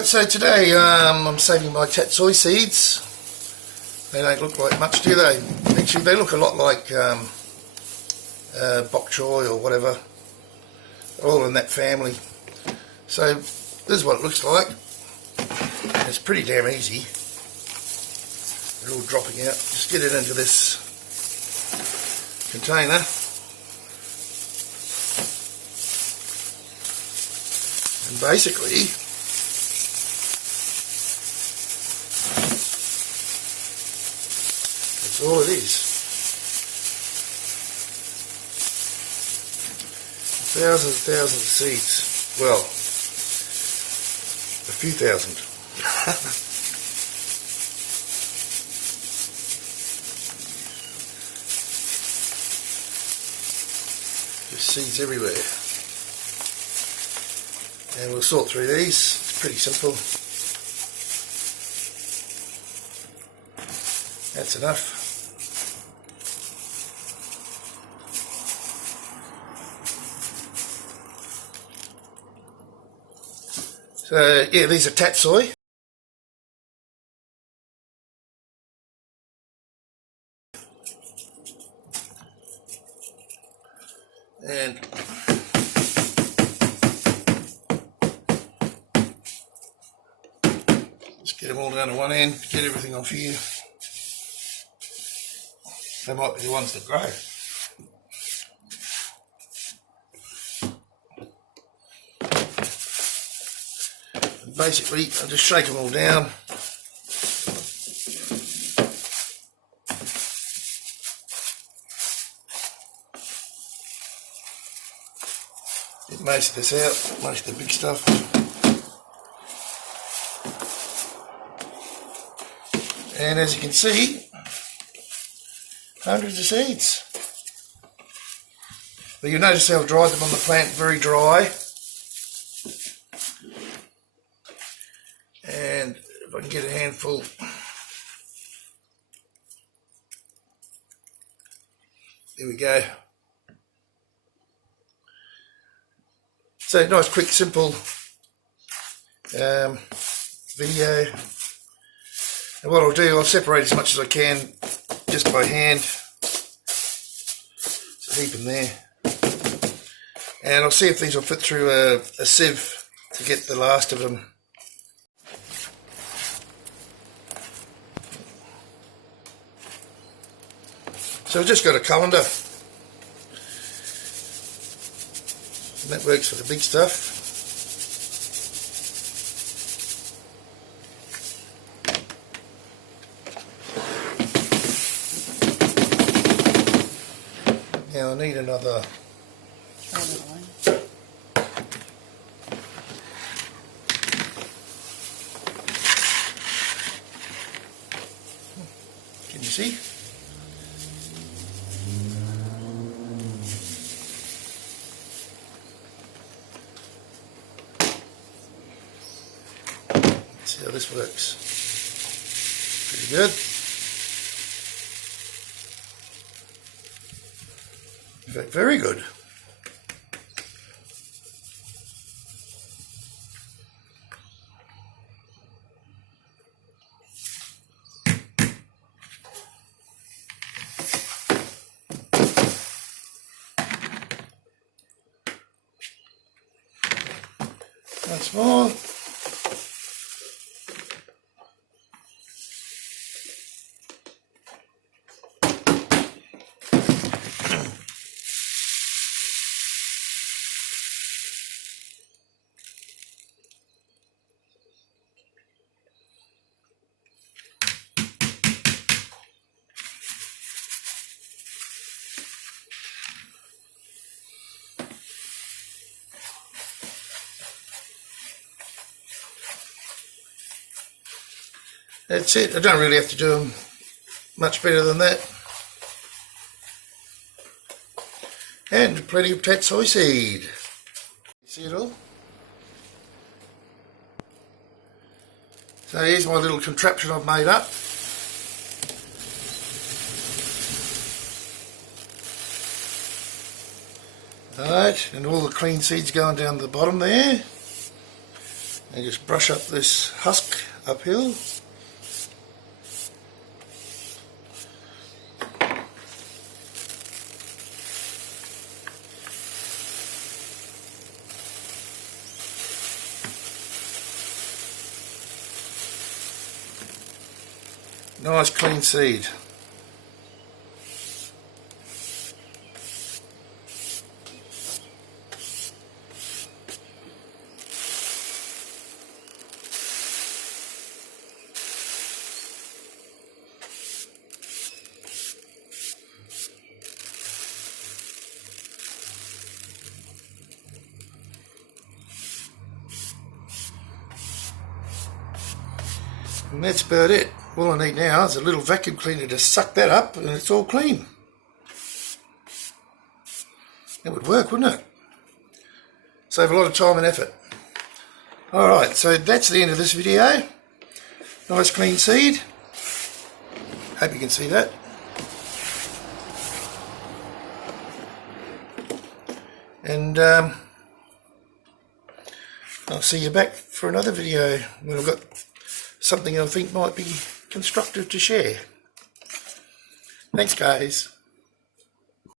Right, so today I'm saving my Tatsoi seeds. They don't look like much, do they? Actually, they look a lot like bok choy or whatever. All in that family. So this is what it looks like. It's pretty damn easy. They're all dropping out. Just get it into this container. And basically, that's all it is. Thousands and thousands of seeds. Well, a few thousand. There's seeds everywhere. And we'll sort through these. It's pretty simple. That's enough. So yeah, these are Tatsoi. And just get them all down to one end, get everything off here. They might be the ones that grow. And basically, I just shake them all down. Get most of this out, most of the big stuff. And as you can see, hundreds of seeds. But you'll notice how I've dried them on the plant, very dry. And if I can get a handful, there we go. So nice, quick, simple video. And what I'll do, I'll separate as much as I can just by hand. Just a heap in there. And I'll see if these will fit through a sieve to get the last of them. So I've just got a colander. And that works for the big stuff. Now I need another one. Can you see? Let's see how this works. Pretty good. In fact, very good. Once more. That's it. I don't really have to do them much better than that. And plenty of Tatsoi seed. See it all? So here's my little contraption I've made up. Alright, and all the clean seeds going down the bottom there. And just brush up this husk uphill. Nice clean seed. And that's about it. All I need now is a little vacuum cleaner to suck that up and it's all clean. That would work, wouldn't it? Save a lot of time and effort. Alright, so that's the end of this video. Nice clean seed. Hope you can see that. And I'll see you back for another video when I've got something I think might be constructive to share. Thanks guys.